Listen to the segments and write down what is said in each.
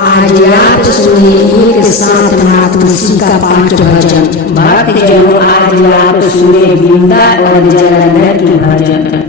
आज आप सुने एक साथ माँ तुलसी का पाठ भजन। भक्त जनों, आज आप सुने वृंदा और जलंधर की भजन।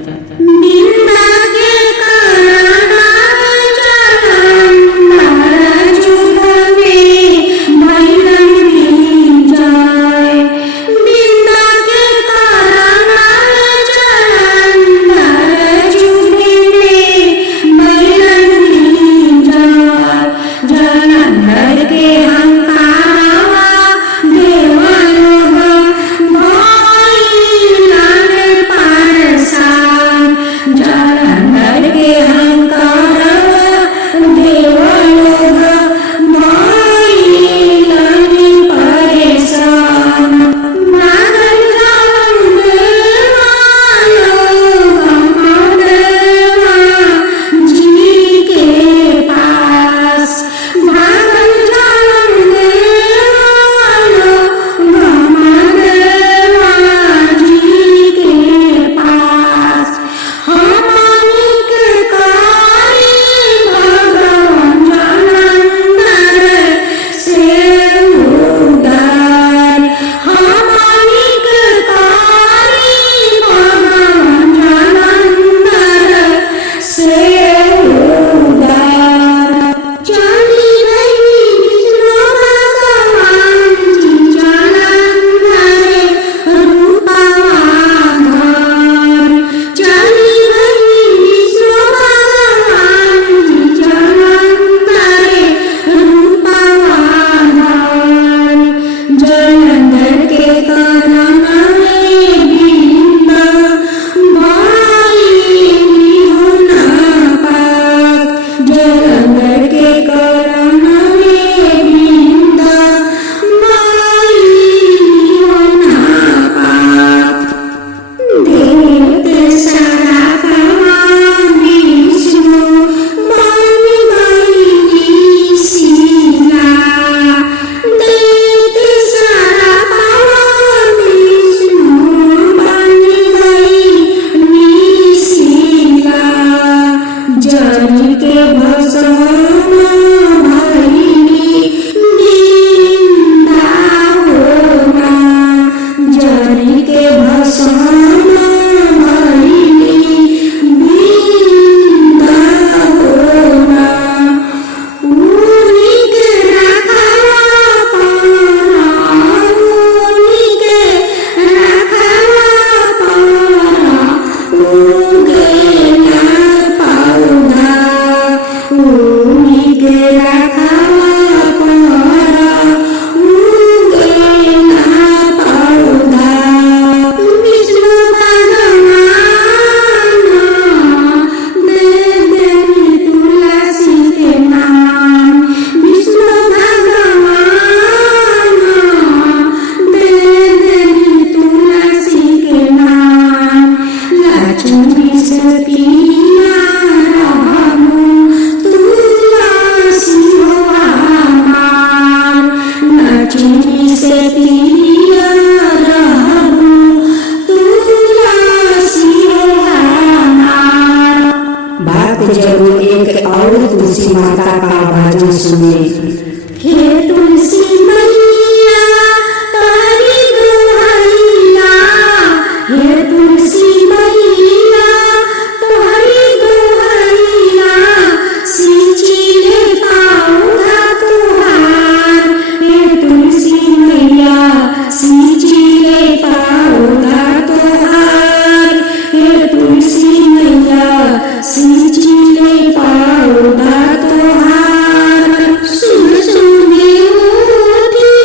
जरूर एक और तुलसी माता का भजन सुने। हे तुलसी मैया तारी दुहाइया, हे तुलसी मैया तारी दुहाइया, सिंचिले पाऊंगा तुहार। हे तुलसी मैया सिंचिले पाऊंगा तुहार। हे तुलसी मैया सिंचिले पाऊंगा तुहार। सुन सुन देवों की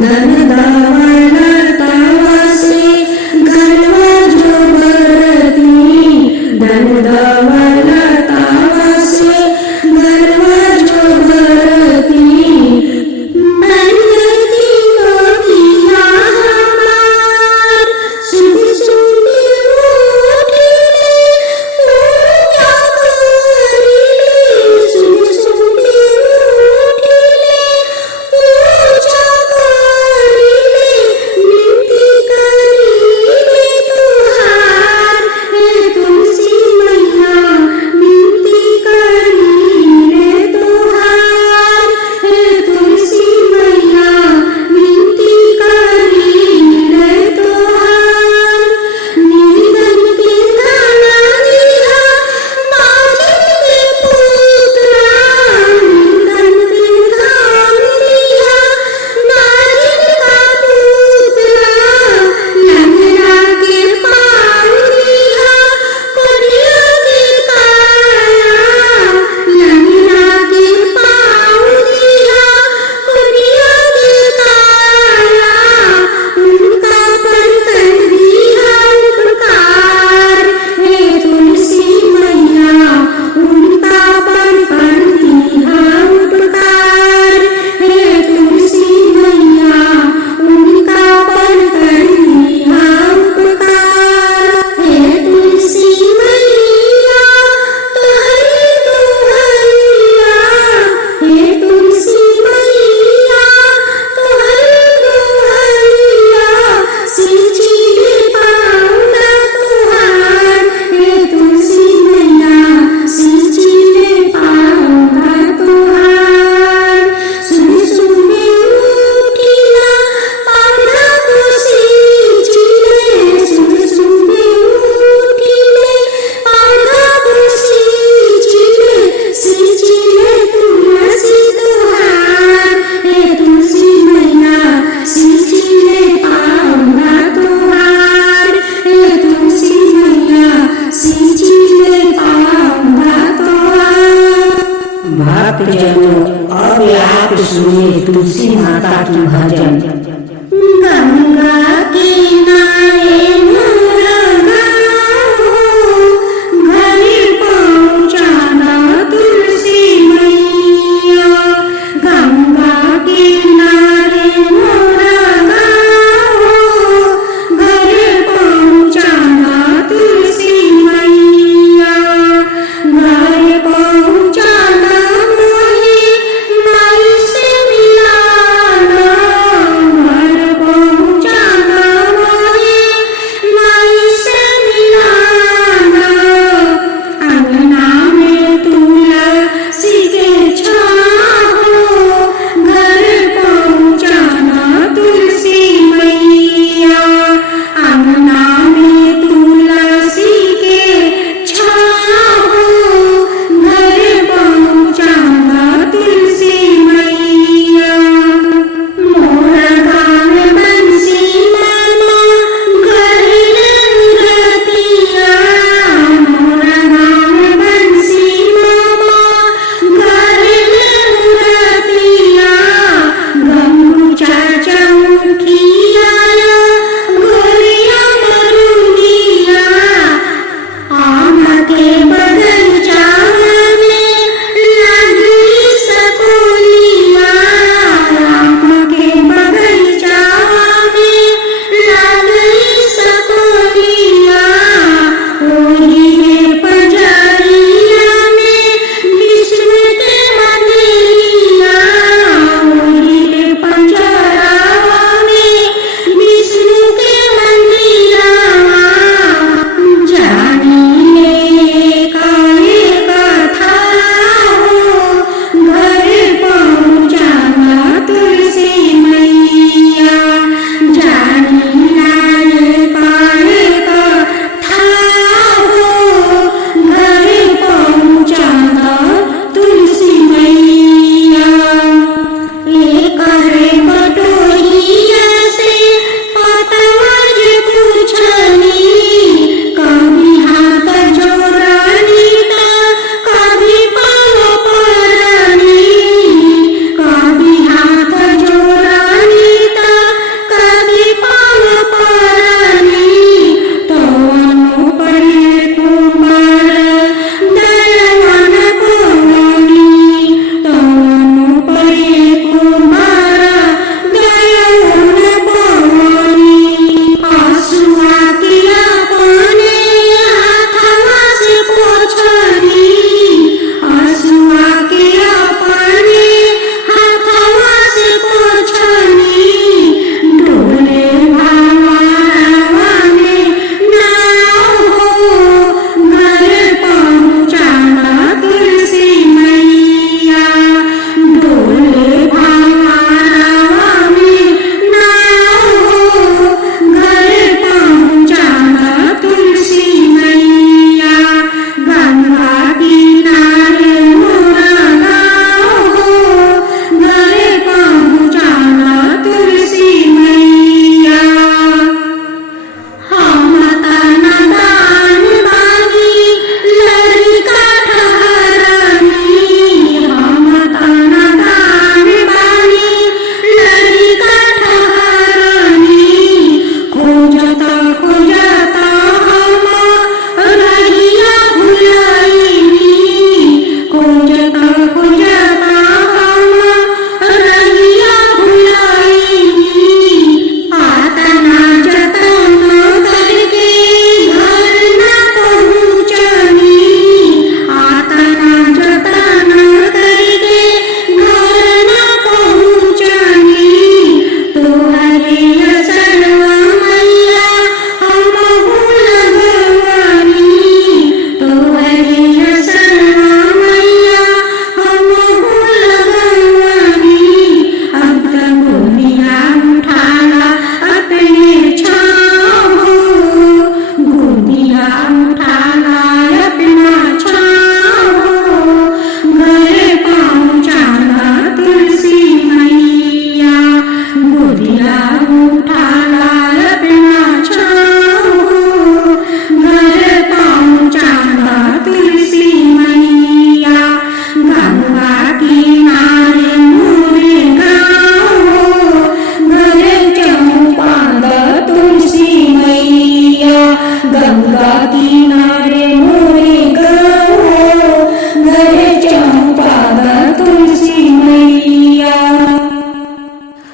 धन दौलतवा से घरवा जो भरती, धन दौलतवा से घरवा जो भरती, बनती मोतिया हमार सुबह सुबह उठिले पूजा करिले, सुबह सुबह उठिले पूजा करिले, विनती करिले तुहार हे तुलसी मैया, विनती करिले तुहार हे तुलसी मैया, विनती करिले तुहार। निर्धन के दाना दिया बाजन के पुत्रा, निर्धन के दान दिया बाजन का पुत्रा, लंगड़ा के पाँव दिया कोढ़िया के काया, लंगड़ा के पाँव दिया कोढ़िया के काया, उनका पर कर दिया उपकार हे तुलसी मैया, उनका पर कर दिया उपकार हे तुलसी मैया, उनका पर कर दिया उपकार हे तुलसी मैया, तोहरी दुहैया हे तुलसी मैया, तोहरी दुहैया, सिंचिले पाऊंगा तुहार हे तुलसी मैया, सिंचिले पाऊंगा तुहार। सुबह सुबह उठिला पाऊंगा को सिंचिले, सुबह सुबह उठिले पाऊंगा को सिंचिले, सिंचिले तुलसी तुहार हे तुलसी मैया, सिंचिले पाऊंगा तुहार हे तुलसी मैया, सिंचिले पाऊंगा तुहार। भक्तजनों, अब आप सुनिए तुलसी माता की भजन। गंगा किनारे मोरा गाँव हो, घरे पहुँचाना तुलसी मैया, गंगा किनारे मोरा गाँव हो, घरे पहुँचाना तुलसी मैया, घरे पहुँचाना मोहे माई से मिलाना, घर पहुँचाना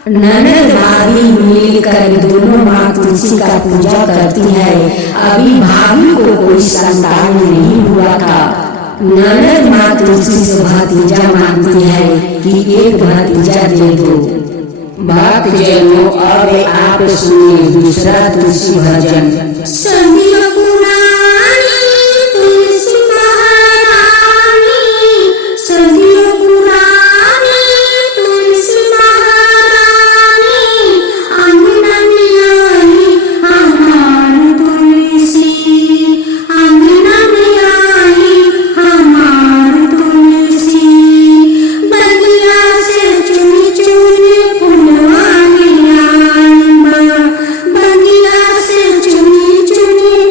ननद भाभी मिलकर दोनों माँ तुलसी का पूजा करती है। अभी भाभी को कोई संतान नहीं हुआ था। ननद माँ तुलसी से भतीजा मांगती है कि एक भतीजा दे दो। भक्त जनों, अब आप सुनिए दूसरा तुलसी भजन। सदियों पुरानी तुलसी महारानी, सदियों पुरानी तुलसी महारानी, अंगना में आई हमारी तुलसी, अंगना में आई हमारी तुलसी। बगिया से चुनी चुनी फुलवानी आई माँ, बगिया से चुनी चुनी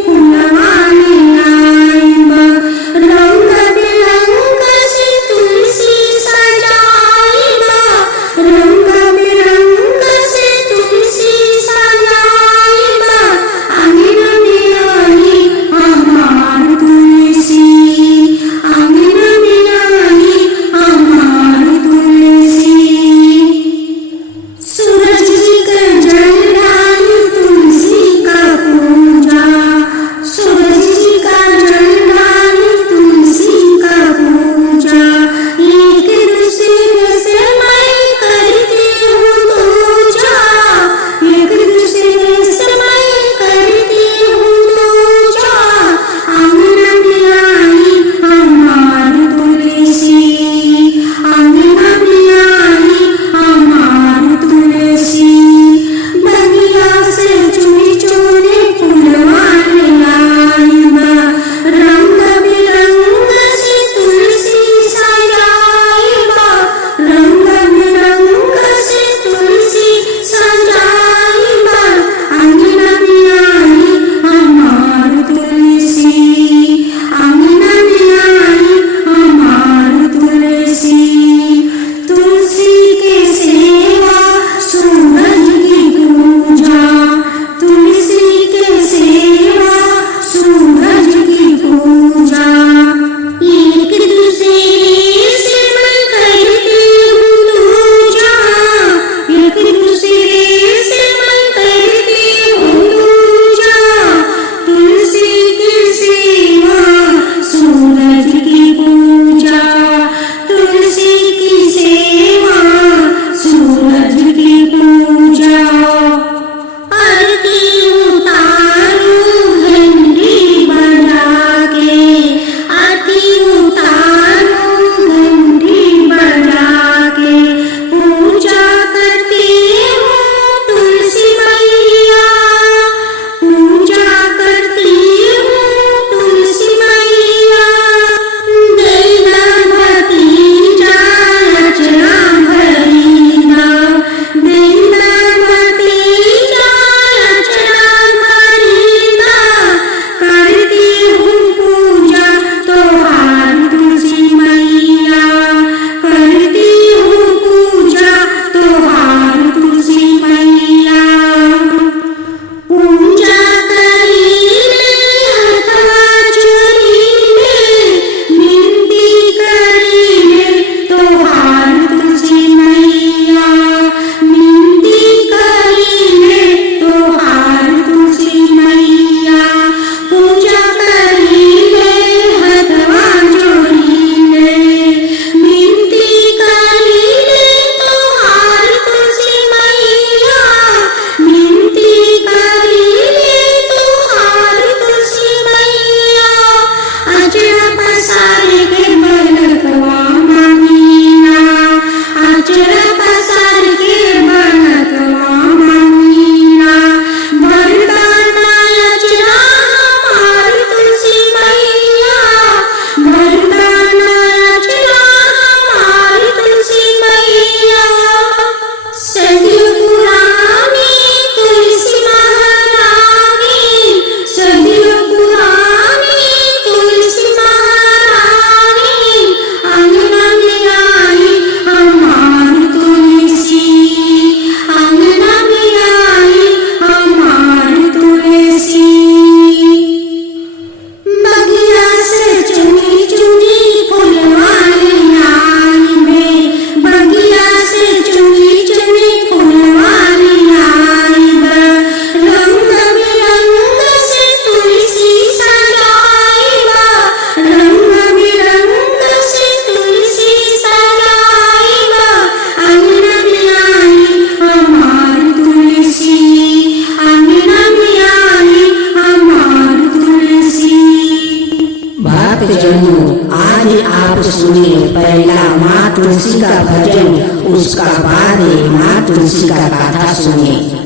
तुलसी का भजन, उसका बाद माँ तुलसी का गाथा सुने।